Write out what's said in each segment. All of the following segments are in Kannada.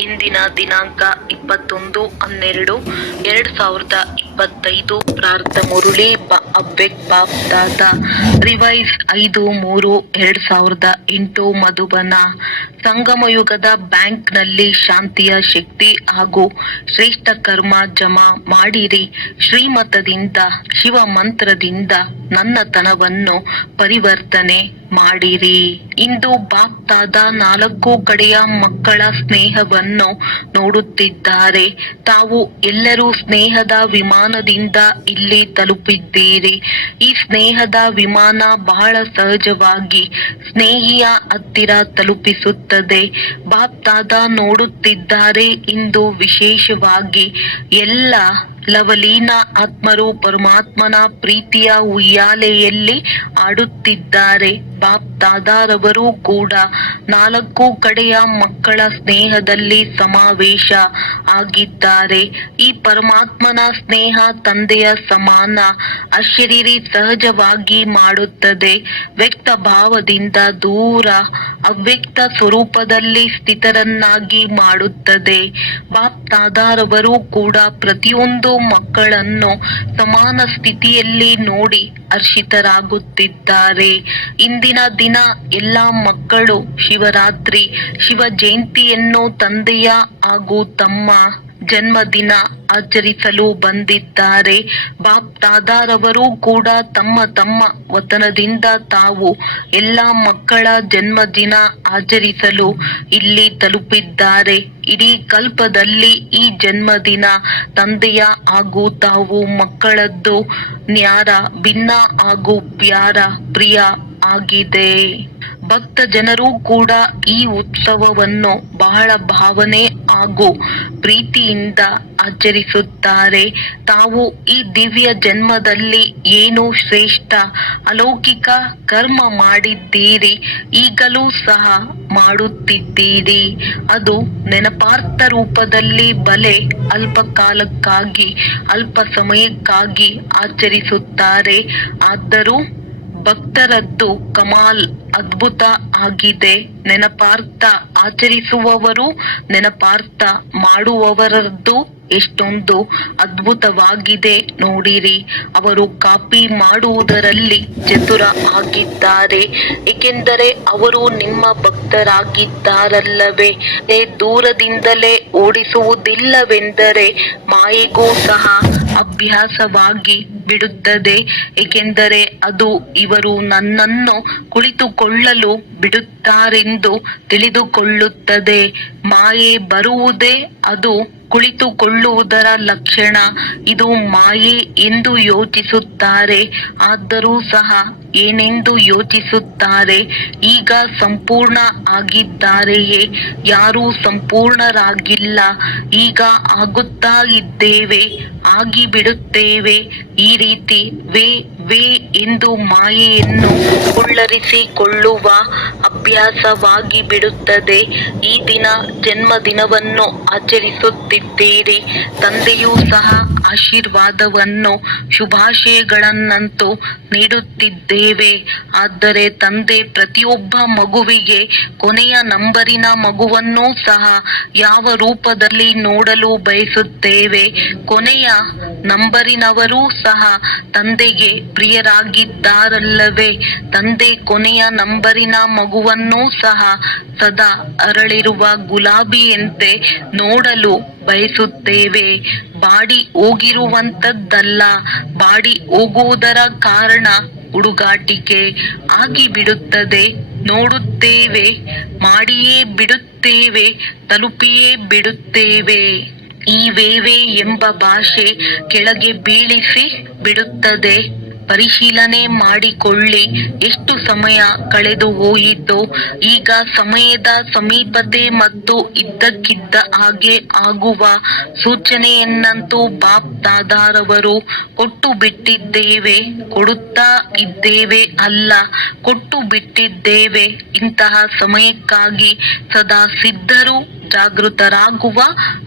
ಇಂದಿನ ದಿನಾಂಕ 21/12/2025. ಪ್ರಾರ್ಥ ಮುರುಳಿ ಅವ್ಯಕ್ತ ಬಾಪ್ ದಾದಾ. ರಿವೈಸ್ 5/3/2008. ಮಧುಬನ. ಸಂಗಮಯುಗದ ಬ್ಯಾಂಕ್ನಲ್ಲಿ ಶಾಂತಿಯ ಶಕ್ತಿ ಹಾಗೂ ಶ್ರೇಷ್ಠ ಕರ್ಮ ಜಮಾ ಮಾಡಿರಿ. ಶ್ರೀಮತದಿಂದ ಶಿವ ಮಂತ್ರದಿಂದ ನನ್ನತನವನ್ನು ಪರಿವರ್ತನೆ ಮಾಡಿರಿ. ಇಂದು ಬಾಪ್ ದಾದಾ 4 ಕಡೆಯ ಮಕ್ಕಳ ಸ್ನೇಹವನ್ನು ನೋಡುತ್ತಿದ್ದಾರೆ. ತಾವು ಎಲ್ಲರೂ ಸ್ನೇಹದ ವಿಮಾನದಿಂದ ಇಲ್ಲಿ ತಲುಪಿದ್ದೀರಿ. ಈ ಸ್ನೇಹದ ವಿಮಾನ ಬಹಳ ಸಹಜವಾಗಿ ಸ್ನೇಹಿಯ ಹತ್ತಿರ ತಲುಪಿಸುತ್ತದೆ. ಬಾಪ್ ದಾದಾ ನೋಡುತ್ತಿದ್ದಾರೆ. ಇಂದು ವಿಶೇಷವಾಗಿ ಎಲ್ಲ ಲವಲೀನ ಆತ್ಮರು ಪರಮಾತ್ಮನ ಪ್ರೀತಿಯ ಉಯ್ಯಾಲೆಯಲ್ಲಿ ಆಡುತ್ತಿದ್ದಾರೆ. ಬಾಪ್ ದಾದಾರವರು ಕೂಡ 4 ಕಡೆಯ ಮಕ್ಕಳ ಸ್ನೇಹದಲ್ಲಿ ಸಮಾವೇಶ ಆಗಿದ್ದಾರೆ. ಈ ಪರಮಾತ್ಮನ ಸ್ನೇಹ ತಂದೆಯ ಸಮಾನ ಅಶರೀರಿ ಸಹಜವಾಗಿ ಮಾಡುತ್ತದೆ. ವ್ಯಕ್ತ ಭಾವದಿಂದ ದೂರ ಅವ್ಯಕ್ತ ಸ್ವರೂಪದಲ್ಲಿ ಸ್ಥಿತರನ್ನಾಗಿ ಮಾಡುತ್ತದೆ. ಬಾಪ್ ದಾದಾರವರು ಕೂಡ ಪ್ರತಿಯೊಂದು ಮಕ್ಕಳನ್ನು ಸಮಾನ ಸ್ಥಿತಿಯಲ್ಲಿ ನೋಡಿ ಹರ್ಷಿತರಾಗುತ್ತಿದ್ದಾರೆ. ಇಂದಿನ ದಿನ ಎಲ್ಲ ಮಕ್ಕಳು ಶಿವರಾತ್ರಿ ಶಿವ ಜಯಂತಿಯನ್ನು ತಂದೆಯ ಹಾಗೂ ತಮ್ಮ ಜನ್ಮದಿನ ಆಚರಿಸಲು ಬಂದಿದ್ದಾರೆ. ಬಾಪ್ ದಾದಾರವರು ಕೂಡ ತಮ್ಮ ತಮ್ಮ ವತನದಿಂದ ತಾವು ಎಲ್ಲ ಮಕ್ಕಳ ಜನ್ಮದಿನ ಆಚರಿಸಲು ಇಲ್ಲಿ ತಲುಪಿದ್ದಾರೆ. ಇಡೀ ಕಲ್ಪದಲ್ಲಿ ಈ ಜನ್ಮದಿನ ತಂದೆಯ ಹಾಗೂ ತಾವು ಮಕ್ಕಳದ್ದು ನ್ಯಾರ ಭಿನ್ನ ಹಾಗೂ ಪ್ಯಾರ ಪ್ರಿಯ ಆಗಿದೆ. ಭಕ್ತ ಜನರು ಕೂಡ ಈ ಉತ್ಸವವನ್ನು ಬಹಳ ಭಾವನೆ ಹಾಗೂ ಪ್ರೀತಿಯಿಂದ ಆಚರಿಸುತ್ತಾರೆ. ತಾವು ಈ ದಿವ್ಯ ಜನ್ಮದಲ್ಲಿ ಏನು ಶ್ರೇಷ್ಠ ಅಲೌಕಿಕ ಕರ್ಮ ಮಾಡಿದ್ದೀರಿ, ಈಗಲೂ ಸಹ ಮಾಡುತ್ತಿದ್ದೀರಿ. ಅದು ನೆನಪಾರ್ಥ ರೂಪದಲ್ಲಿ ಬಲೆ ಅಲ್ಪ ಕಾಲಕ್ಕಾಗಿ ಅಲ್ಪ ಸಮಯಕ್ಕಾಗಿ ಆಚರಿಸುತ್ತಾರೆ. ಆದರೂ ಭಕ್ತರದ್ದು ಕಮಾಲ್ ಅದ್ಭುತ ಆಗಿದೆ. ನೆನಪಾರ್ಥ ಆಚರಿಸುವವರು ನೆನಪಾರ್ಥ ಮಾಡುವವರದ್ದು ಎಷ್ಟೊಂದು ಅದ್ಭುತವಾಗಿದೆ ನೋಡಿರಿ. ಅವರು ಕಾಪಿ ಮಾಡುವುದರಲ್ಲಿ ಚತುರ ಆಗಿದ್ದಾರೆ. ಏಕೆಂದರೆ ಅವರು ನಿಮ್ಮ ಭಕ್ತರಾಗಿದ್ದಾರಲ್ಲವೇ. ದೂರದಿಂದಲೇ ಓಡಿಸುವುದಿಲ್ಲವೆಂದರೆ ಮಾಯೆಗೂ ಸಹ ಅಭ್ಯಾಸವಾಗಿ ಬಿಡುತ್ತದೆ. ಏಕೆಂದರೆ ಅದು ಇವರು ನನ್ನನ್ನು ಕುಳಿತುಕೊಳ್ಳಲು ಬಿಡುತ್ತಾರೆಂದು ತಿಳಿದುಕೊಳ್ಳುತ್ತದೆ. ಮಾಯೆ ಬರುವುದೇ ಅದು ಕುಳಿತುಕೊಳ್ಳುವುದರ ಲಕ್ಷಣ. ಇದು ಮಾಯೆ ಎಂದು ಯೋಚಿಸುತ್ತಾರೆ. ಆದರೂ ಸಹ ಏನೆಂದು ಯೋಚಿಸುತ್ತಾರೆ? ಈಗ ಸಂಪೂರ್ಣ ಆಗಿದ್ದಾರೆಯೇ? ಯಾರೂ ಸಂಪೂರ್ಣರಾಗಿಲ್ಲ. ಈಗ ಆಗುತ್ತಾ ಇದ್ದೇವೆ, ಆಗಿಬಿಡುತ್ತೇವೆ. ಈ ರೀತಿ ವೇ ವೇ ಎಂದು ಮಾಯೆಯನ್ನು ಕುಳ್ಳರಿಸಿಕೊಳ್ಳುವ ಅಭ್ಯಾಸವಾಗಿ ಬಿಡುತ್ತದೆ. ಈ ದಿನ ಜನ್ಮದಿನವನ್ನು ಆಚರಿಸುತ್ತಿದ್ದೀರಿ. ತಂದೆಯೂ ಸಹ ಆಶೀರ್ವಾದವನ್ನು ಶುಭಾಶಯಗಳನ್ನಂತೂ ನೀಡುತ್ತಿದ್ದೇವೆ. ಆದರೆ ತಂದೆ ಪ್ರತಿಯೊಬ್ಬ ಮಗುವಿಗೆ ಕೊನೆಯ ನಂಬರಿನ ಮಗುವನ್ನೂ ಸಹ ಯಾವ ರೂಪದಲ್ಲಿ ನೋಡಲು ಬಯಸುತ್ತೇವೆ. ಕೊನೆಯ ನಂಬರಿನವರೂ ಸಹ ತಂದೆಗೆ ಪ್ರಿಯರಾಗಿದ್ದಾರಲ್ಲವೇ. ತಂದೆ ಕೊನೆಯ ನಂಬರಿನ ಮಗುವನ್ನೂ ಸಹ ಸದಾ ಅರಳಿರುವ ಗುಲಾಬಿಯಂತೆ ನೋಡಲು ಬಯಸುತ್ತೇವೆ. ಬಾಡಿ ಹೋಗಿರುವಂತದ್ದಲ್ಲ. ಬಾಡಿ ಹೋಗುವುದರ ಕಾರಣ ಹುಡುಗಾಟಿಕೆ ಆಗಿಬಿಡುತ್ತದೆ. ನೋಡುತ್ತೇವೆ, ಮಾಡಿಯೇ ಬಿಡುತ್ತೇವೆ, ತಲುಪಿಯೇ ಬಿಡುತ್ತೇವೆ. ಈ ವೇವೆ ಎಂಬ ಭಾಷೆ ಕೆಳಗೆ ಬೀಳಿಸಿ ಬಿಡುತ್ತದೆ. ಪರಿಶೀಲನೆ ಮಾಡಿಕೊಳ್ಳಿ. ಎಷ್ಟು ಸಮಯ ಕಳೆದು ಹೋಯಿತು. ಈಗ ಸಮಯದ ಸಮೀಪತೆ ಮತ್ತು ಇದ್ದಕ್ಕಿದ್ದ ಹಾಗೆ ಆಗುವ ಸೂಚನೆಯನ್ನಂತೂ ಬಾಪ್ ದಾದಾರವರು ಕೊಟ್ಟು ಬಿಟ್ಟಿದ್ದೇವೆ. ಕೊಡುತ್ತಾ ಇದ್ದೇವೆ ಅಲ್ಲ, ಕೊಟ್ಟು ಬಿಟ್ಟಿದ್ದೇವೆ. ಇಂತಹ ಸಮಯಕ್ಕಾಗಿ ಸದಾ ಸಿದ್ಧರು ಜಾಗೃತರಾಗುವ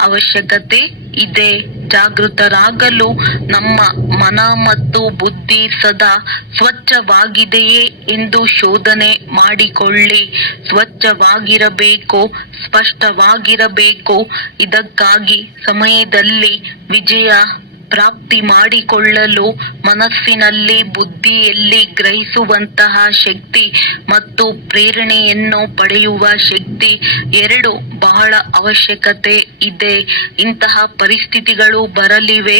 ಅವಶ್ಯಕತೆ ಇದೆ. ಜಾಗೃತರಾಗಲು ನಮ್ಮ ಮನ ಮತ್ತು ಬುದ್ಧಿ ಸದಾ ಸ್ವಚ್ಛವಾಗಿದೆಯೇ ಎಂದು ಶೋಧನೆ ಮಾಡಿಕೊಳ್ಳಿ. ಸ್ವಚ್ಛವಾಗಿರಬೇಕು, ಸ್ಪಷ್ಟವಾಗಿರಬೇಕು. ಇದಕ್ಕಾಗಿ ಸಮಯದಲ್ಲಿ ವಿಜಯ ಪ್ರಾಪ್ತಿ ಮಾಡಿಕೊಳ್ಳಲು ಮನಸ್ಸಿನಲ್ಲಿ ಬುದ್ಧಿಯಲ್ಲಿ ಗ್ರಹಿಸುವಂತಹ ಶಕ್ತಿ ಮತ್ತು ಪ್ರೇರಣೆಯನ್ನು ಪಡೆಯುವ ಶಕ್ತಿ ಎರಡು ಬಹಳ ಅವಶ್ಯಕತೆ ಇದೆ. ಇಂತಹ ಪರಿಸ್ಥಿತಿಗಳು ಬರಲಿವೆ.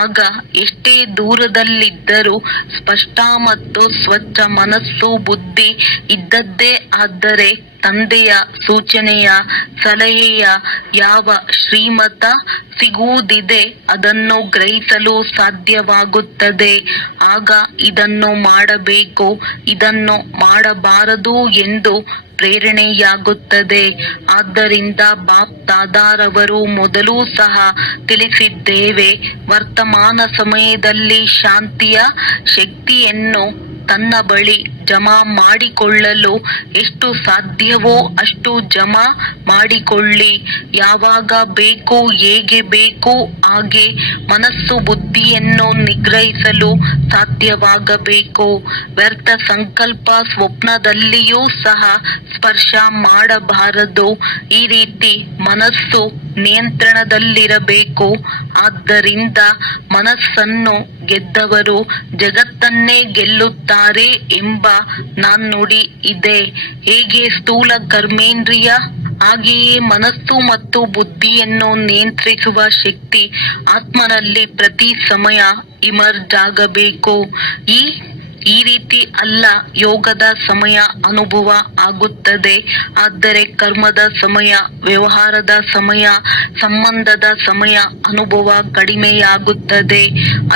ಆಗ ಎಷ್ಟೇ ದೂರದಲ್ಲಿದ್ದರೂ ಸ್ಪಷ್ಟ ಮತ್ತು ಸ್ವಚ್ಛ ಮನಸ್ಸು ಬುದ್ಧಿ ಇದ್ದದ್ದೇ ಆದರೆ ತಂದೆಯ ಸೂಚನೆಯ ಸಲಹೆಯ ಯಾವ ಶ್ರೀಮತ ಸಿಗುವುದಿದೆ ಅದನ್ನು ಗ್ರಹಿಸಲು ಸಾಧ್ಯವಾಗುತ್ತದೆ. ಆಗ ಇದನ್ನು ಮಾಡಬೇಕು, ಇದನ್ನು ಮಾಡಬಾರದು ಎಂದು ಪ್ರೇರಣೆಯಾಗುತ್ತದೆ. ಆದ್ದರಿಂದ ಬಾಪ್ ದಾದಾರವರು ಮೊದಲು ಸಹ ತಿಳಿಸಿದ್ದೇವೆ, ವರ್ತಮಾನ ಸಮಯದಲ್ಲಿ ಶಾಂತಿಯ ಶಕ್ತಿಯನ್ನು ತನ್ನ ಬಳಿ ಜಮಾ ಮಾಡಿಕೊಳ್ಳಲು ಎಷ್ಟು ಸಾಧ್ಯವೋ ಅಷ್ಟು ಜಮಾ ಮಾಡಿಕೊಳ್ಳಿ. ಯಾವಾಗ ಬೇಕು, ಹೇಗೆ ಬೇಕು ಹಾಗೆ ಮನಸ್ಸು ಬುದ್ಧಿಯನ್ನು ನಿಗ್ರಹಿಸಲು ಸಾಧ್ಯವಾಗಬೇಕು. ವ್ಯರ್ಥ ಸಂಕಲ್ಪ ಸ್ವಪ್ನದಲ್ಲಿಯೂ ಸಹ ಸ್ಪರ್ಶ ಮಾಡಬಾರದು. ಈ ರೀತಿ ಮನಸ್ಸು ನಿಯಂತ್ರಣದಲ್ಲಿರಬೇಕು. ಆದ್ದರಿಂದ ಮನಸ್ಸನ್ನು ಗೆದ್ದವರು ಜಗತ್ತನ್ನೇ ಗೆಲ್ಲುತ್ತಾರೆ ಎಂಬ ನಾಣ್ಣುಡಿ ಇದೆ. ಹೇಗೆ ಸ್ಥೂಲ ಕರ್ಮೇಂದ್ರಿಯ ಹಾಗೆಯೇ ಮನಸ್ಸು ಮತ್ತು ಬುದ್ಧಿಯನ್ನು ನಿಯಂತ್ರಿಸುವ ಶಕ್ತಿ ಆತ್ಮನಲ್ಲಿ ಪ್ರತಿ ಸಮಯ ಇಮರ್ಜ್ ಆಗಬೇಕು. ಈ ರೀತಿ ಅಲ್ಲ ಯೋಗದ ಸಮಯ ಅನುಭವ ಆಗುತ್ತದೆ, ಆದರೆ ಕರ್ಮದ ಸಮಯ, ವ್ಯವಹಾರದ ಸಮಯ, ಸಂಬಂಧದ ಸಮಯ ಅನುಭವ ಕಡಿಮೆಯಾಗುತ್ತದೆ.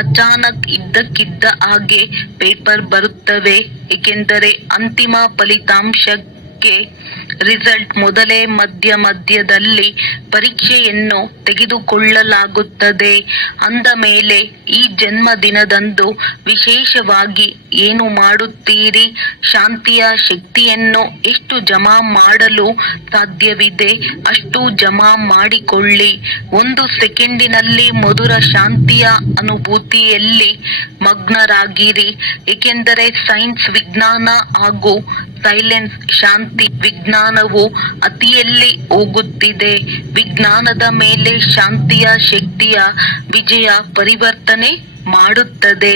ಅಚಾನಕ್ ಇದ್ದಕ್ಕಿದ್ದ ಹಾಗೆ ಪೇಪರ್ ಬರುತ್ತವೆ, ಏಕೆಂದರೆ ಅಂತಿಮ ಫಲಿತಾಂಶಕ್ಕೆ ರಿಸಲ್ಟ್ ಮೊದಲೇ ಮಧ್ಯದಲ್ಲಿ ಪರೀಕ್ಷೆಯನ್ನು ತೆಗೆದುಕೊಳ್ಳಲಾಗುತ್ತದೆ. ಅಂದ ಮೇಲೆ ಈ ಜನ್ಮದಿನದಂದು ವಿಶೇಷವಾಗಿ ಏನು ಮಾಡುತ್ತೀರಿ? ಶಾಂತಿಯ ಶಕ್ತಿಯನ್ನು ಎಷ್ಟು ಜಮಾ ಮಾಡಲು ಸಾಧ್ಯವಿದೆ ಅಷ್ಟು ಜಮಾ ಮಾಡಿಕೊಳ್ಳಿ. 1 ಸೆಕೆಂಡಿನಲ್ಲಿ ಮಧುರ ಶಾಂತಿಯ ಅನುಭೂತಿಯಲ್ಲಿ ಮಗ್ನರಾಗಿರಿ. ಏಕೆಂದರೆ ಸೈನ್ಸ್ ವಿಜ್ಞಾನ ಹಾಗೂ ಸೈಲೆನ್ಸ್ ಶಾಂತಿ ವಿಜ್ಞಾನವು ಅತಿಯಲ್ಲಿ ಹೋಗುತ್ತಿದೆ. ವಿಜ್ಞಾನದ ಮೇಲೆ ಶಾಂತಿಯ ಶಕ್ತಿಯ ವಿಜಯ ಪರಿವರ್ತನೆ ಮಾಡುತ್ತದೆ.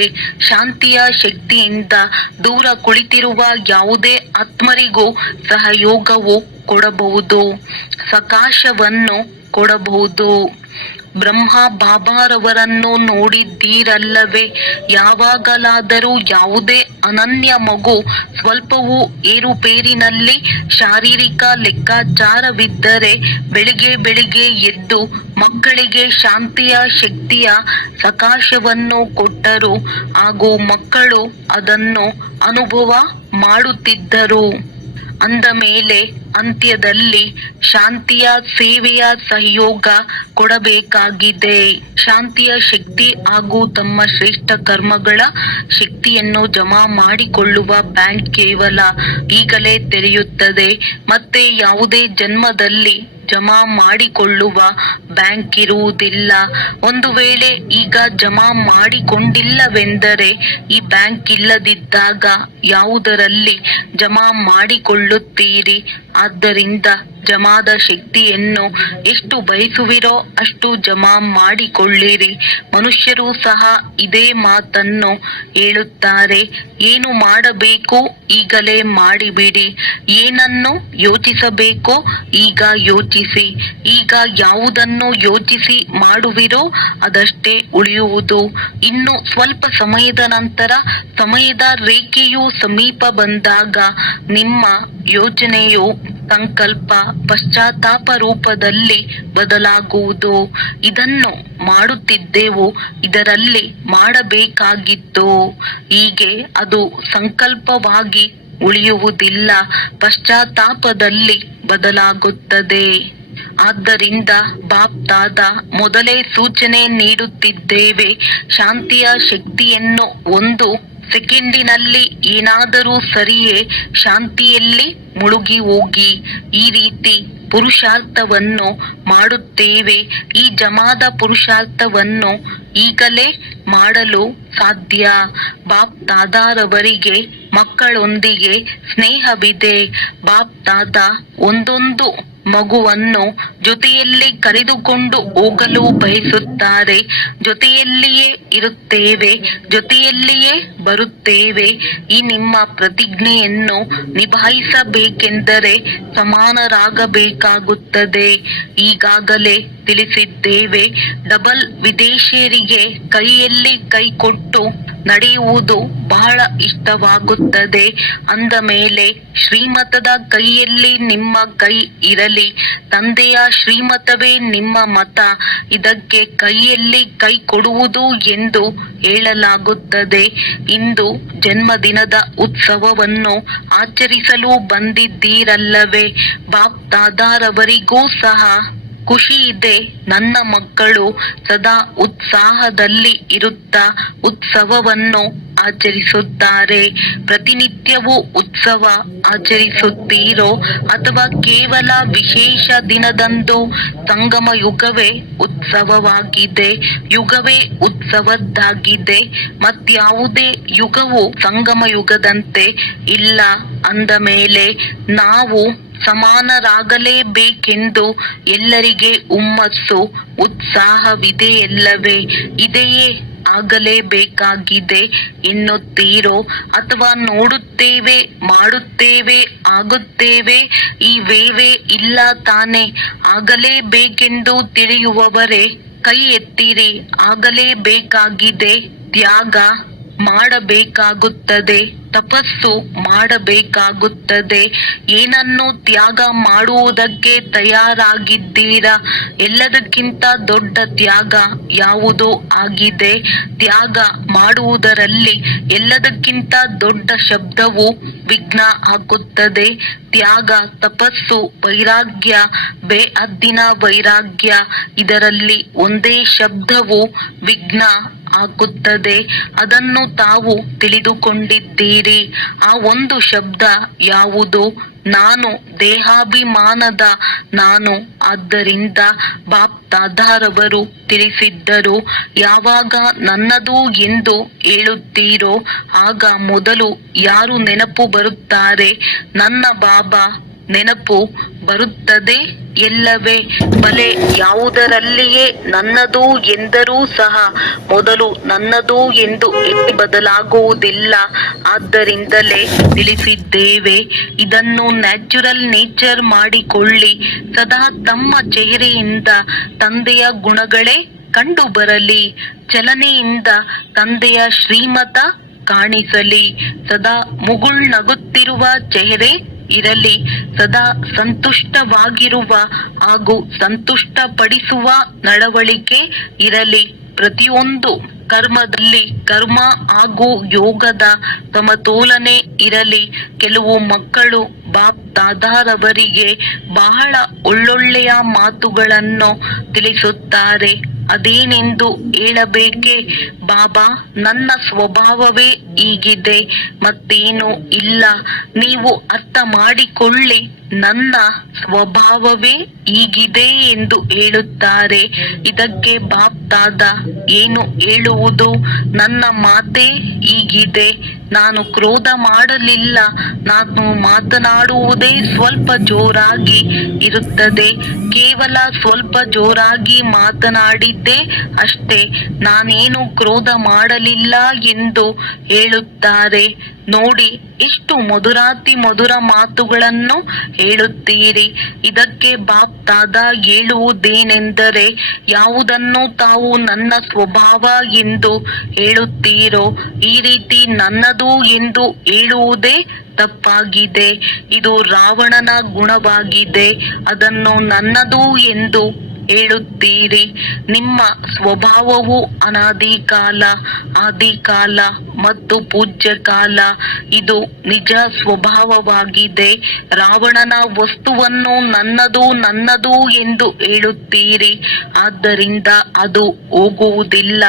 ಶಾಂತಿಯ ಶಕ್ತಿಯಿಂದ ದೂರ ಕುಳಿತಿರುವ ಯಾವುದೇ ಆತ್ಮರಿಗೂ ಸಹಯೋಗವು ಕೊಡಬಹುದು, ಸಕಾಶವನ್ನು ಕೊಡಬಹುದು. ಬ್ರಹ್ಮ ಬಾಬಾರವರನ್ನು ನೋಡಿದ್ದೀರಲ್ಲವೇ? ಯಾವಾಗಲಾದರೂ ಯಾವುದೇ ಅನನ್ಯ ಮಗು ಸ್ವಲ್ಪವೂ ಏರುಪೇರಿನಲ್ಲಿ ಶಾರೀರಿಕ ಲೆಕ್ಕಾಚಾರವಿದ್ದರೆ ಬೆಳಿಗ್ಗೆ ಎದ್ದು ಮಕ್ಕಳಿಗೆ ಶಾಂತಿಯ ಶಕ್ತಿಯ ಸಕಾಶವನ್ನು ಕೊಟ್ಟರು ಹಾಗೂ ಮಕ್ಕಳು ಅದನ್ನು ಅನುಭವ ಮಾಡುತ್ತಿದ್ದರು. ಅಂದ ಮೇಲೆ ಅಂತ್ಯದಲ್ಲಿ ಶಾಂತಿಯ ಸೇವೆಯ ಸಹಯೋಗ ಕೊಡಬೇಕಾಗಿದೆ. ಶಾಂತಿಯ ಶಕ್ತಿ ಹಾಗೂ ತಮ್ಮ ಶ್ರೇಷ್ಠ ಕರ್ಮಗಳ ಶಕ್ತಿಯನ್ನು ಜಮಾ ಮಾಡಿಕೊಳ್ಳುವ ಬ್ಯಾಂಕ್ ಕೇವಲ ಈಗಲೇ ತೆರೆಯುತ್ತದೆ. ಮತ್ತೆ ಯಾವುದೇ ಜನ್ಮದಲ್ಲಿ ಜಮಾ ಮಾಡಿಕೊಳ್ಳುವ ಬ್ಯಾಂಕ್ ಇರುವುದಿಲ್ಲ. ಒಂದು ವೇಳೆ ಈಗ ಜಮಾ ಮಾಡಿಕೊಂಡಿಲ್ಲವೆಂದರೆ ಈ ಬ್ಯಾಂಕ್ ಇಲ್ಲದಿದ್ದಾಗ ಯಾವುದರಲ್ಲಿ ಜಮಾ ಮಾಡಿಕೊಳ್ಳುತ್ತೀರಿ? ಆದ್ದರಿಂದ ಜಮಾದ ಶಕ್ತಿಯನ್ನು ಎಷ್ಟು ಬಯಸುವಿರೋ ಅಷ್ಟು ಜಮಾ ಮಾಡಿಕೊಳ್ಳಿರಿ. ಮನುಷ್ಯರು ಸಹ ಇದೇ ಮಾತನ್ನು ಹೇಳುತ್ತಾರೆ, ಏನು ಮಾಡಬೇಕು ಈಗಲೇ ಮಾಡಿಬಿಡಿ, ಏನನ್ನು ಯೋಚಿಸಬೇಕೋ ಈಗ ಯೋಚಿಸಿ. ಈಗ ಯಾವುದನ್ನು ಯೋಚಿಸಿ ಮಾಡುವಿರೋ ಅದಷ್ಟೇ ಉಳಿಯುವುದು. ಇನ್ನು ಸ್ವಲ್ಪ ಸಮಯದ ನಂತರ ಸಮಯದ ರೇಖೆಯು ಸಮೀಪ ಬಂದಾಗ ನಿಮ್ಮ ಯೋಚನೆಯು ಸಂಕಲ್ಪ ಪಶ್ಚಾತ್ತಾಪ ರೂಪದಲ್ಲಿ ಬದಲಾಗುವುದು. ಇದನ್ನು ಮಾಡುತ್ತಿದ್ದೆವು, ಇದರಲ್ಲಿ ಮಾಡಬೇಕಾಗಿತ್ತು, ಹೀಗೆ ಅದು ಸಂಕಲ್ಪವಾಗಿ ಉಳಿಯುವುದಿಲ್ಲ, ಪಶ್ಚಾತ್ತಾಪದಲ್ಲಿ ಬದಲಾಗುತ್ತದೆ. ಆದ್ದರಿಂದ ಬಾಪ್ ದಾದಾ ಮೊದಲೇ ಸೂಚನೆ ನೀಡುತ್ತಿದ್ದೇವೆ, ಶಾಂತಿಯ ಶಕ್ತಿಯನ್ನು 1 ಸೆಕೆಂಡಿನಲ್ಲಿ ಏನಾದರೂ ಸರಿಯೇ ಶಾಂತಿಯಲ್ಲಿ ಮುಳುಗಿ ಹೋಗಿ. ಈ ರೀತಿ ಪುರುಷಾರ್ಥವನ್ನು ಮಾಡುತ್ತೇವೆ. ಈ ಜಮಾದ ಪುರುಷಾರ್ಥವನ್ನು ಈಗಲೇ ಮಾಡಲು ಸಾಧ್ಯ. ಬಾಪ್ ದಾದಾರವರಿಗೆ ಮಕ್ಕಳೊಂದಿಗೆ ಸ್ನೇಹವಿದೆ. ಬಾಪ್ ದಾದಾ ಒಂದೊಂದು ಮಗುವನ್ನು ಜೊತೆಯಲ್ಲಿ ಕರೆದುಕೊಂಡು ಹೋಗಲು ಬಯಸುತ್ತಾರೆ. ಜೊತೆಯಲ್ಲಿಯೇ ಇರುತ್ತೇವೆ, ಜೊತೆಯಲ್ಲಿಯೇ ಬರುತ್ತೇವೆ. ಈ ನಿಮ್ಮ ಪ್ರತಿಜ್ಞೆಯನ್ನು ನಿಭಾಯಿಸಬೇಕೆಂದರೆ ಸಮಾನರಾಗಬೇಕಾಗುತ್ತದೆ. ಈಗಾಗಲೇ ತಿಳಿಸಿದ್ದೇವೆ. ಡಬಲ್ ವಿದೇಶಿಯರಿಗೆ ಕೈಯಲ್ಲಿ ಕೈ ಕೊಟ್ಟು ನಡೆಯುವುದು ಬಹಳ ಇಷ್ಟವಾಗುತ್ತದೆ. ಅಂದ ಮೇಲೆ ಶ್ರೀಮತದ ಕೈಯಲ್ಲಿ ನಿಮ್ಮ ಕೈ ಇರಲಿ. ತಂದೆಯ ಶ್ರೀಮತವೇ ನಿಮ್ಮ ಮತ. ಇದಕ್ಕೆ ಕೈಯಲ್ಲಿ ಕೈ ಕೊಡುವುದು ಎಂದು ಹೇಳಲಾಗುತ್ತದೆ. ಇಂದು ಜನ್ಮದಿನದ ಉತ್ಸವವನ್ನು ಆಚರಿಸಲು ಬಂದಿದ್ದೀರಲ್ಲವೇ? ಬಾಪ್ ದಾದಾರವರಿಗೂ ಸಹ ಖುಷಿ ಇದೆ. ನನ್ನ ಮಕ್ಕಳು ಸದಾ ಉತ್ಸಾಹದಲ್ಲಿ ಇರುತ್ತಾ ಉತ್ಸವವನ್ನು ಆಚರಿಸುತ್ತಾರೆ. ಪ್ರತಿನಿತ್ಯವೂ ಉತ್ಸವ ಆಚರಿಸುತ್ತೀರೋ ಅಥವಾ ಕೇವಲ ವಿಶೇಷ ದಿನದಂದು? ಸಂಗಮ ಯುಗವೇ ಉತ್ಸವವಾಗಿದೆ, ಯುಗವೇ ಉತ್ಸವದ್ದಾಗಿದೆ. ಮತ್ಯಾವುದೇ ಯುಗವು ಸಂಗಮ ಯುಗದಂತೆ ಇಲ್ಲ. ಅಂದ ಮೇಲೆ ನಾವು ಸಮಾನರಾಗಲೇಬೇಕೆಂದು ಎಲ್ಲರಿಗೆ ಹುಮ್ಮಸ್ಸು ಉತ್ಸಾಹವಿದೆಯಲ್ಲವೇ? ಇದೆಯೇ ಆಗಲೇಬೇಕಾಗಿದೆ ಎನ್ನುತ್ತೀರೋ ಅಥವಾ ನೋಡುತ್ತೇವೆ, ಮಾಡುತ್ತೇವೆ, ಆಗುತ್ತೇವೆ, ಈ ವೇವೇ ಇಲ್ಲ ತಾನೇ? ಆಗಲೇಬೇಕೆಂದು ತಿಳಿಯುವವರೇ ಕೈ ಎತ್ತಿರಿ. ಆಗಲೇಬೇಕಾಗಿದೆ. ತ್ಯಾಗ ಮಾಡಬೇಕಾಗುತ್ತದೆ, ತಪಸ್ಸು ಮಾಡಬೇಕಾಗುತ್ತದೆ. ಏನನ್ನು ತ್ಯಾಗ ಮಾಡುವುದಕ್ಕೆ ತಯಾರಾಗಿದ್ದೀರಾ? ಎಲ್ಲದಕ್ಕಿಂತ ದೊಡ್ಡ ತ್ಯಾಗ ಯಾವುದು ಆಗಿದೆ? ತ್ಯಾಗ ಮಾಡುವುದರಲ್ಲಿ ಎಲ್ಲದಕ್ಕಿಂತ ದೊಡ್ಡ ಶಬ್ದವು ವಿಘ್ನ ಹಾಕುತ್ತದೆ. ತ್ಯಾಗ, ತಪಸ್ಸು, ವೈರಾಗ್ಯ, ಬೇಅದ್ದಿನ ವೈರಾಗ್ಯ, ಇದರಲ್ಲಿ ಒಂದೇ ಶಬ್ದವು ವಿಘ್ನ ಹಾಕುತ್ತದೆ. ಅದನ್ನು ತಾವು ತಿಳಿದುಕೊಂಡಿದ್ದೀರಿ. ಆ ಒಂದು ಶಬ್ದ ಯಾವುದು? ನಾನು ದೇಹಾಭಿಮಾನದ ನಾನು. ಆದ್ದರಿಂದ ಬಾಪ್ ದಾದಾರವರು ತಿಳಿಸಿದ್ದರು, ಯಾವಾಗ ನನ್ನದು ಎಂದು ಹೇಳುತ್ತೀರೋ ಆಗ ಮೊದಲು ಯಾರು ನೆನಪು ಬರುತ್ತಾರೆ? ನನ್ನ ಬಾಬಾ ನೆನಪು ಬರುತ್ತದೆ ಎಲ್ಲವೇ? ಬಲೆ ಯಾವುದರಲ್ಲಿಯೇ ನನ್ನದು ಎಂದರೂ ಸಹ ಮೊದಲು ನನ್ನದು ಎಂದು ಬದಲಾಗುವುದಿಲ್ಲ. ಆದ್ದರಿಂದಲೇ ತಿಳಿಸಿದ್ದೇವೆ, ಇದನ್ನು ನ್ಯಾಚುರಲ್ ನೇಚರ್ ಮಾಡಿಕೊಳ್ಳಿ. ಸದಾ ತಮ್ಮ ಚೆಹರೆಯಿಂದ ತಂದೆಯ ಗುಣಗಳೇ ಕಂಡು ಬರಲಿ. ಚಲನೆಯಿಂದ ತಂದೆಯ ಶ್ರೀಮತ ಕಾಣಿಸಲಿ. ಸದಾ ಮುಗುಳ್ನಗುತ್ತಿರುವ ಚೆಹರೆ ಇರಲಿ. ಸದಾ ಸಂತುಷ್ಟವಾಗಿರುವ ಹಾಗೂ ಸಂತುಷ್ಟಪಡಿಸುವ ನಡವಳಿಕೆ ಇರಲಿ. ಪ್ರತಿಯೊಂದು ಕರ್ಮದಲ್ಲಿ ಕರ್ಮ ಹಾಗೂ ಯೋಗದ ಸಮತೋಲನೆ ಇರಲಿ. ಕೆಲವು ಮಕ್ಕಳು ಬಾಪ್ ದಾದಾರವರಿಗೆ ಬಹಳ ಒಳ್ಳೊಳ್ಳೆಯ ಮಾತುಗಳನ್ನು ತಿಳಿಸುತ್ತಾರೆ. ಅದೇನೆಂದು ಹೇಳಬೇಕೆ? ಬಾಬಾ, ನನ್ನ ಸ್ವಭಾವವೇ ಹೀಗಿದೆ, ಮತ್ತೇನು ಇಲ್ಲ. ನೀವು ಅರ್ಥ ಮಾಡಿಕೊಳ್ಳಿ, ನನ್ನ ಸ್ವಭಾವವೇ ಹೀಗಿದೆ ಎಂದು ಹೇಳುತ್ತಾರೆ. ಇದಕ್ಕೆ ಬಾಪ್ ದಾದಾ ಏನು ಹೇಳುವುದು? ನನ್ನ ಮಾತೇ ಹೀಗಿದೆ. ನಾನು ಕ್ರೋಧ ಮಾಡಲಿಲ್ಲ. ನಾನು ಮಾತನಾಡುವುದೇ ಸ್ವಲ್ಪ ಜೋರಾಗಿ ಇರುತ್ತದೆ. ಕೇವಲ ಸ್ವಲ್ಪ ಜೋರಾಗಿ ಮಾತನಾಡಿದ್ದೆ ಅಷ್ಟೇ. ನಾನೇನು ಕ್ರೋಧ ಮಾಡಲಿಲ್ಲ ಎಂದು ಹೇಳುತ್ತಾರೆ. ನೋಡಿ, ಎಷ್ಟು ಮಧುರಾತಿ ಮಧುರ ಮಾತುಗಳನ್ನು ಹೇಳುತ್ತೀರಿ. ಇದಕ್ಕೆ ಬಾಪ್ ದಾದಾ ಹೇಳುವುದೇನೆಂದರೆ, ಯಾವುದನ್ನು ತಾವು ನನ್ನ ಸ್ವಭಾವ ಎಂದು ಹೇಳುತ್ತೀರೋ ಈ ರೀತಿ ನನ್ನದು ಎಂದು ಹೇಳುವುದೇ ತಪ್ಪಾಗಿದೆ. ಇದು ರಾವಣನ ಗುಣವಾಗಿದೆ. ಅದನ್ನು ನನ್ನದು ಎಂದು ಹೇಳುತ್ತೀರಿ. ನಿಮ್ಮ ಸ್ವಭಾವವು ಅನಾದಿ ಕಾಲ, ಆದಿಕಾಲ ಮತ್ತು ಪೂಜ್ಯ ಕಾಲ. ಇದು ನಿಜ ಸ್ವಭಾವವಾಗಿದೆ. ರಾವಣನ ವಸ್ತುವನ್ನು ನನ್ನದು ನನ್ನದು ಎಂದು ಹೇಳುತ್ತೀರಿ. ಆದ್ದರಿಂದ ಅದು ಹೋಗುವುದಿಲ್ಲ.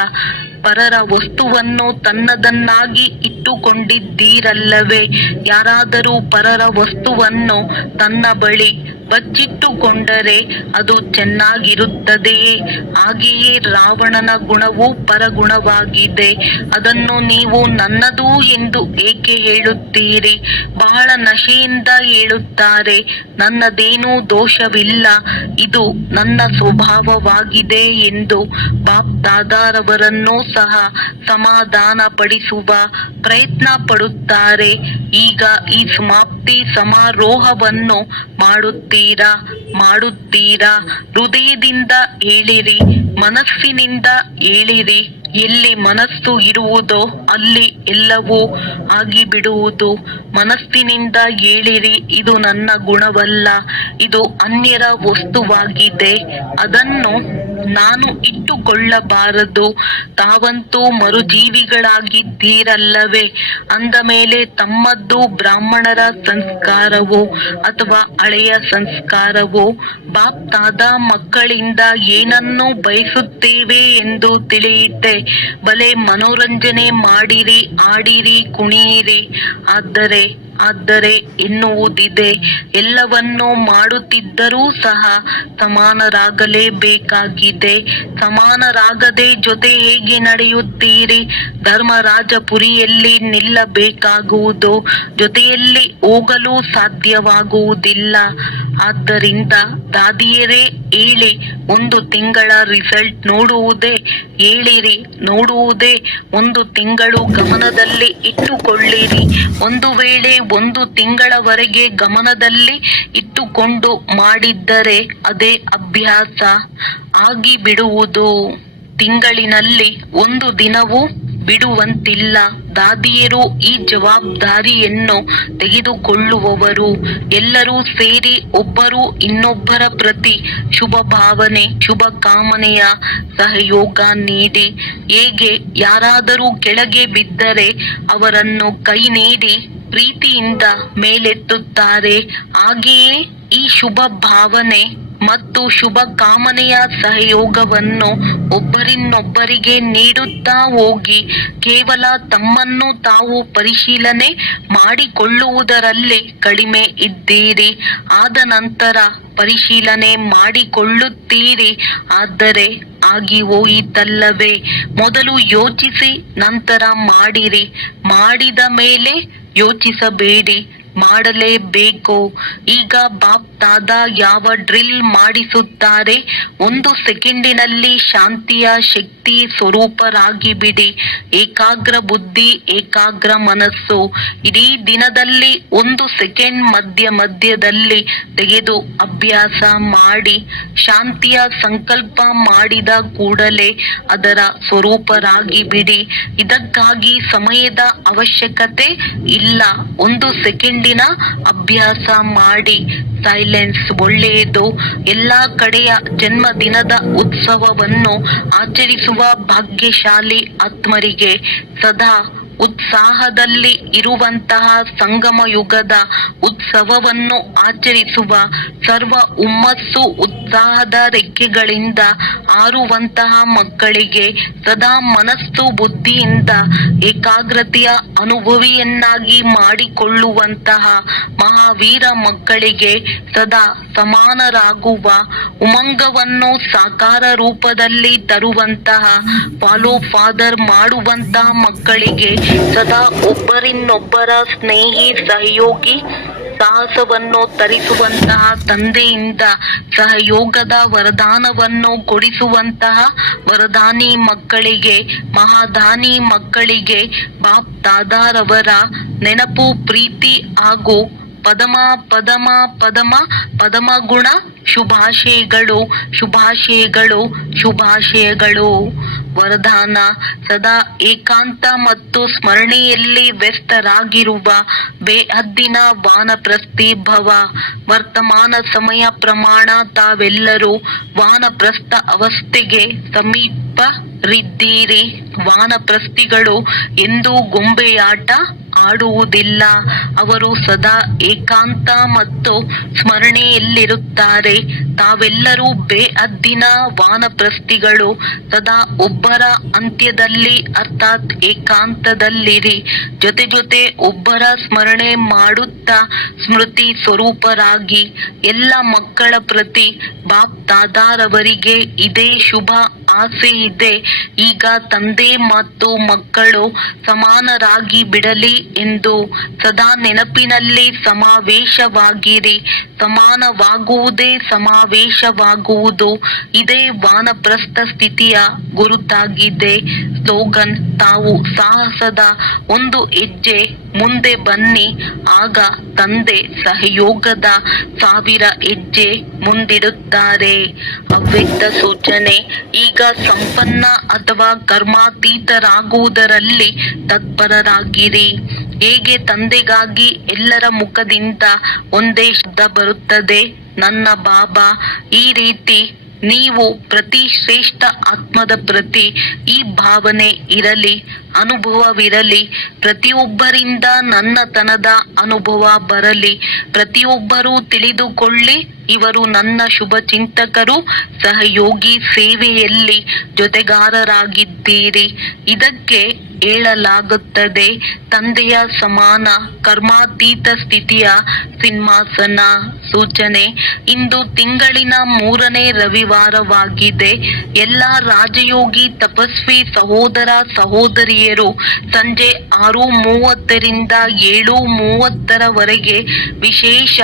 ಪರರ ವಸ್ತುವನ್ನು ತನ್ನದನ್ನಾಗಿ ಇಟ್ಟುಕೊಂಡಿದ್ದೀರಲ್ಲವೇ? ಯಾರಾದರೂ ಪರರ ವಸ್ತುವನ್ನು ತನ್ನ ಬಳಿ ಬಚ್ಚಿಟ್ಟುಕೊಂಡರೆ ಅದು ಚೆನ್ನಾಗಿರುತ್ತದೆಯೇ? ಹಾಗೆಯೇ ರಾವಣನ ಗುಣವು ಪರಗುಣವಾಗಿದೆ. ಅದನ್ನು ನೀವು ನನ್ನದು ಎಂದು ಏಕೆ ಹೇಳುತ್ತೀರಿ? ಬಹಳ ನಶೆಯಿಂದ ಹೇಳುತ್ತಾರೆ, ನನ್ನದೇನೂ ದೋಷವಿಲ್ಲ, ಇದು ನನ್ನ ಸ್ವಭಾವವಾಗಿದೆ ಎಂದು ಬಾಪ್ ದಾದಾರವರನ್ನೂ ಸಹ ಸಮಾಧಾನ ಪಡಿಸುವ ಪ್ರಯತ್ನ ಪಡುತ್ತಾರೆ. ಈಗ ಈ ಸಮಾಪ್ತಿ ಸಮಾರೋಹವನ್ನು ಮಾಡುತ್ತೀರಾ? ಹೃದಯದಿಂದ ಹೇಳಿರಿ, ಮನಸ್ಸಿನಿಂದ ಹೇಳಿರಿ. ಎಲ್ಲಿ ಮನಸ್ಸು ಇರುವುದೋ ಅಲ್ಲಿ ಎಲ್ಲವೂ ಆಗಿಬಿಡುವುದು. ಮನಸ್ಸಿನಿಂದ ಹೇಳಿರಿ, ಇದು ನನ್ನ ಗುಣವಲ್ಲ, ಇದು ಅನ್ಯರ ವಸ್ತುವಾಗಿದೆ, ಅದನ್ನು ನಾನು ಇಟ್ಟುಕೊಳ್ಳಬಾರದು. ತಾವಂತೂ ಮರುಜೀವಿಗಳಾಗಿದ್ದೀರಲ್ಲವೇ? ಅಂದ ಮೇಲೆ ತಮ್ಮದ್ದು ಬ್ರಾಹ್ಮಣರ ಸಂಸ್ಕಾರವೋ ಅಥವಾ ಹಳೆಯ ಸಂಸ್ಕಾರವೋ? ಬಾಪ್ ದಾದಾ ಮಕ್ಕಳಿಂದ ಏನನ್ನು ಬಯಸುತ್ತೇವೆ ಎಂದು ತಿಳಿಯಿತೆ. ಬಲೆ ಮನೋರಂಜನೆ ಮಾಡಿರಿ, ಆಡಿರಿ, ಕುಣಿಯಿರಿ. ಆದರೆ ಎನ್ನುವುದಿದೆ, ಎಲ್ಲವನ್ನೂ ಮಾಡುತ್ತಿದ್ದರೂ ಸಹ ಸಮಾನರಾಗಲೇಬೇಕಾಗಿದೆ. ಸಮಾನರಾಗದೆ ಜೊತೆ ಹೇಗೆ ನಡೆಯುತ್ತೀರಿ? ಧರ್ಮರಾಜಪುರಿಯಲ್ಲಿ ನಿಲ್ಲಬೇಕಾಗುವುದು, ಜೊತೆಯಲ್ಲಿ ಹೋಗಲು ಸಾಧ್ಯವಾಗುವುದಿಲ್ಲ. ಆದ್ದರಿಂದ ದಾದಿಯರೇ ಹೇಳಿ, 1 ತಿಂಗಳ ರಿಸಲ್ಟ್ ನೋಡುವುದೇ? ಹೇಳಿರಿ, ನೋಡುವುದೇ? 1 ತಿಂಗಳು ಗಮನದಲ್ಲಿ ಇಟ್ಟುಕೊಳ್ಳಿರಿ. ಒಂದು ವೇಳೆ 1 ತಿಂಗಳವರೆಗೆ ಗಮನದಲ್ಲಿ ಇಟ್ಟುಕೊಂಡು ಮಾಡಿದ್ದರೆ ಅದೇ ಅಭ್ಯಾಸ ಆಗಿಬಿಡುವುದು. ತಿಂಗಳಿನಲ್ಲಿ 1 ದಿನವೂ ಬಿಡುವಂತಿಲ್ಲ. ದಾದಿಯರು ಈ ಜವಾಬ್ದಾರಿಯನ್ನು ತೆಗೆದುಕೊಳ್ಳುವವರು. ಎಲ್ಲರೂ ಸೇರಿ ಒಬ್ಬರು ಇನ್ನೊಬ್ಬರ ಪ್ರತಿ ಶುಭ ಭಾವನೆ, ಶುಭ ಕಾಮನೆಯ ಸಹಯೋಗ ನೀಡಿ. ಹೇಗೆ ಯಾರಾದರೂ ಕೆಳಗೆ ಬಿದ್ದರೆ ಅವರನ್ನು ಕೈ ನೀಡಿ ಪ್ರೀತಿಯಿಂದ ಮೇಲೆತ್ತುತ್ತಾರೆ, ಹಾಗೆಯೇ ಈ ಶುಭ ಭಾವನೆ ಮತ್ತು ಶುಭ ಕಾಮನೆಯ ಸಹಯೋಗವನ್ನು ಒಬ್ಬರಿನ್ನೊಬ್ಬರಿಗೆ ನೀಡುತ್ತಾ ಹೋಗಿ. ಕೇವಲ ತಮ್ಮನ್ನು ತಾವು ಪರಿಶೀಲನೆ ಮಾಡಿಕೊಳ್ಳುವುದರಲ್ಲಿ ಕಡಿಮೆ ಇದ್ದೀರಿ. ಆದ ನಂತರ ಪರಿಶೀಲನೆ ಮಾಡಿಕೊಳ್ಳುತ್ತೀರಿ. ಆದರೆ ಆಗಿ ಹೋಯಿತಲ್ಲವೇ? ಮೊದಲು ಯೋಚಿಸಿ, ನಂತರ ಮಾಡಿರಿ. ಮಾಡಿದ ಮೇಲೆ ಯೋಚಿಸಬೇಡಿ, ಮಾಡಲೇಬೇಕು. ಈಗ ಬಾಪ್ ದಾದಾ ಯಾವ ಡ್ರಿಲ್ ಮಾಡಿಸುತ್ತಾರೆ? 1 ಸೆಕೆಂಡಿನಲ್ಲಿ ಶಾಂತಿಯ ಶಕ್ತಿ ಸ್ವರೂಪರಾಗಿಬಿಡಿ. ಏಕಾಗ್ರ ಬುದ್ಧಿ, ಏಕಾಗ್ರ ಮನಸ್ಸು. ಇಡೀ ದಿನದಲ್ಲಿ 1 ಸೆಕೆಂಡ್ ಮಧ್ಯದಲ್ಲಿ ತೆಗೆದು ಅಭ್ಯಾಸ ಮಾಡಿ. ಶಾಂತಿಯ ಸಂಕಲ್ಪ ಮಾಡಿದ ಕೂಡಲೇ ಅದರ ಸ್ವರೂಪರಾಗಿಬಿಡಿ. ಇದಕ್ಕಾಗಿ ಸಮಯದ ಅವಶ್ಯಕತೆ ಇಲ್ಲ. 1 ಸೆಕೆಂಡಿನ ಅಭ್ಯಾಸ ಮಾಡಿ. ಸೈಲೆನ್ಸ್ ಒಳ್ಳೆಯದು. ಎಲ್ಲಾ ಕಡೆಯ ಜನ್ಮದಿನದ ಉತ್ಸವವನ್ನು ಆಚರಿಸುವ ಭಾಗ್ಯಶಾಲಿ ಆತ್ಮರಿಗೆ ಸದಾ ಉತ್ಸಾಹದಲ್ಲಿ ಇರುವಂತಹ ಸಂಗಮ ಯುಗದ ಉತ್ಸವವನ್ನು ಆಚರಿಸುವ ಸರ್ವ ಹುಮ್ಮಸ್ಸು ಉತ್ಸಾಹದ ರೆಕ್ಕೆಗಳಿಂದ ಹಾರುವಂತಹ ಮಕ್ಕಳಿಗೆ, ಸದಾ ಮನಸ್ಸು ಬುದ್ಧಿಯಿಂದ ಏಕಾಗ್ರತೆಯ ಅನುಭವಿಯನ್ನಾಗಿ ಮಾಡಿಕೊಳ್ಳುವಂತಹ ಮಹಾವೀರ ಮಕ್ಕಳಿಗೆ, ಸದಾ ಸಮಾನರಾಗುವ ಉಮಂಗವನ್ನು ಸಾಕಾರ ರೂಪದಲ್ಲಿ ತರುವಂತಹ ಫಾಲೋ ಫಾದರ್ ಮಾಡುವಂತಹ ಮಕ್ಕಳಿಗೆ, ಸದಾ ಒಬ್ಬರಿನ್ನೊಬ್ಬರ ಸ್ನೇಹಿ, ಸಹಯೋಗಿ, ಸಾಹಸವನ್ನು ತರಿಸುವಂತಹ ತಂದೆಯಿಂದ ಸಹಯೋಗದ ವರದಾನವನ್ನು ಕೊಡಿಸುವಂತಹ ವರದಾನಿ ಮಕ್ಕಳಿಗೆ, ಮಹಾದಾನಿ ಮಕ್ಕಳಿಗೆ ಬಾಪ್ ದಾದಾರವರ ನೆನಪು, ಪ್ರೀತಿ ಹಾಗೂ ಪದಮ ಗುಣ ಶುಭಾಶಯಗಳು. ವರದಾನ: ಸದಾ ಏಕಾಂತ ಮತ್ತು ಸ್ಮರಣೆಯಲ್ಲಿ ವ್ಯಸ್ತರಾಗಿರುವ ಬೇಹದ್ದಿನ ವಾನಪ್ರಸ್ಥಿ ಭವ. ವರ್ತಮಾನ ಸಮಯ ಪ್ರಮಾಣ ತಾವೆಲ್ಲರೂ ವಾನಪ್ರಸ್ಥ ಅವಸ್ಥೆಗೆ ಸಮೀಪರಿದ್ದೀರಿ. ವಾನಪ್ರಸ್ಥಿಗಳು ಎಂದೂ ಗೊಂಬೆಯಾಟ ಆಡುವುದಿಲ್ಲ. ಅವರು ಸದಾ ಏಕಾಂತ ಮತ್ತು ಸ್ಮರಣೆಯಲ್ಲಿರುತ್ತಾರೆ. ತಾವೆಲ್ಲರೂ ಬೇಹದ್ದಿನ ವಾನಪ್ರಸ್ಥಿಗಳು. ಸದಾ ಒಬ್ಬರ ಅಂತ್ಯದಲ್ಲಿ ಅರ್ಥಾತ್ ಏಕಾಂತದಲ್ಲಿರಿ. ಜೊತೆ ಒಬ್ಬರ ಸ್ಮರಣೆ ಮಾಡುತ್ತಾ ಸ್ಮೃತಿ ಸ್ವರೂಪರಾಗಿ. ಎಲ್ಲ ಮಕ್ಕಳ ಪ್ರತಿ ಬಾಪ್ ದಾದಾರವರಿಗೆ ಇದೇ ಶುಭ ಆಸೆ ಇದೆ. ಈಗ ತಂದೆ ಮತ್ತು ಮಕ್ಕಳು ಸಮಾನರಾಗಿ ಬಿಡಲಿ ಎಂದು ಸದಾ ನೆನಪಿನಲ್ಲಿ ಸಮಾವೇಶವಾಗಿರಿ. ಸಮಾನವಾಗುವುದೇ ಸಮಾವೇಶವಾಗುವುದು. ಇದೇ ವಾನಪ್ರಸ್ಥ ಸ್ಥಿತಿಯ ಗುರುತಾಗಿದೆ. ಸ್ಲೋಗನ್: ತಾವು ಸಾಹಸದ ಒಂದು ಹೆಜ್ಜೆ ಮುಂದೆ ಬನ್ನಿ, ಆಗ ತಂದೆ ಸಹಯೋಗದ 1000 ಹೆಜ್ಜೆ ಮುಂದಿಡುತ್ತಾರೆ. ಅವ್ಯಕ್ತ ಸೂಚನೆ: ಈಗ ಸಂಪನ್ನ ಅಥವಾ ಕರ್ಮಾತೀತರಾಗುವುದರಲ್ಲಿ ತತ್ಪರರಾಗಿರಿ. ಹೇಗೆ ತಂದೆಗಾಗಿ ಎಲ್ಲರ ಮುಖದಿಂದ ಒಂದೇ ಶಬ್ದ ಬರುತ್ತದೆ, ನನ್ನ ಬಾಬಾ, ಈ ರೀತಿ ನೀವು ಪ್ರತಿ ಶ್ರೇಷ್ಠ ಆತ್ಮದ ಪ್ರತಿ ಈ ಭಾವನೆ ಇರಲಿ, ಅನುಭವವಿರಲಿ. ಪ್ರತಿಯೊಬ್ಬರಿಂದ ನನ್ನತನದ ಅನುಭವ ಬರಲಿ. ಪ್ರತಿಯೊಬ್ಬರೂ ತಿಳಿದುಕೊಳ್ಳಿ, ಇವರು ನನ್ನ ಶುಭ ಚಿಂತಕರು, ಸಹಯೋಗಿ, ಸೇವೆಯಲ್ಲಿ ಜೊತೆಗಾರರಾಗಿದ್ದೀರಿ. ಇದಕ್ಕೆ ಹೇಳಲಾಗುತ್ತದೆ ತಂದೆಯ ಸಮಾನ ಕರ್ಮಾತೀತ ಸ್ಥಿತಿಯ ಸಿಂಹಾಸನ. ಸೂಚನೆ: ಇಂದು ತಿಂಗಳಿನ 3ನೇ ರವಿವಾರವಾಗಿದೆ. ಎಲ್ಲ ರಾಜಯೋಗಿ ತಪಸ್ವಿ ಸಹೋದರ ಸಹೋದರಿಯರು ಸಂಜೆ 6:30 7:30 ವಿಶೇಷ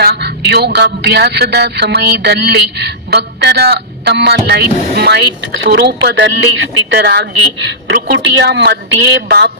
ಯೋಗಾಭ್ಯಾಸದ ಸಮಯದಲ್ಲಿ ಭಕ್ತರ ತಮ್ಮ ಲೈಟ್ ಮೈಟ್ ಸ್ವರೂಪದಲ್ಲಿ ಸ್ಥಿತರಾಗಿ ಭ್ರುಕುಟಿಯ ಮಧ್ಯೆ ಬಾಪ್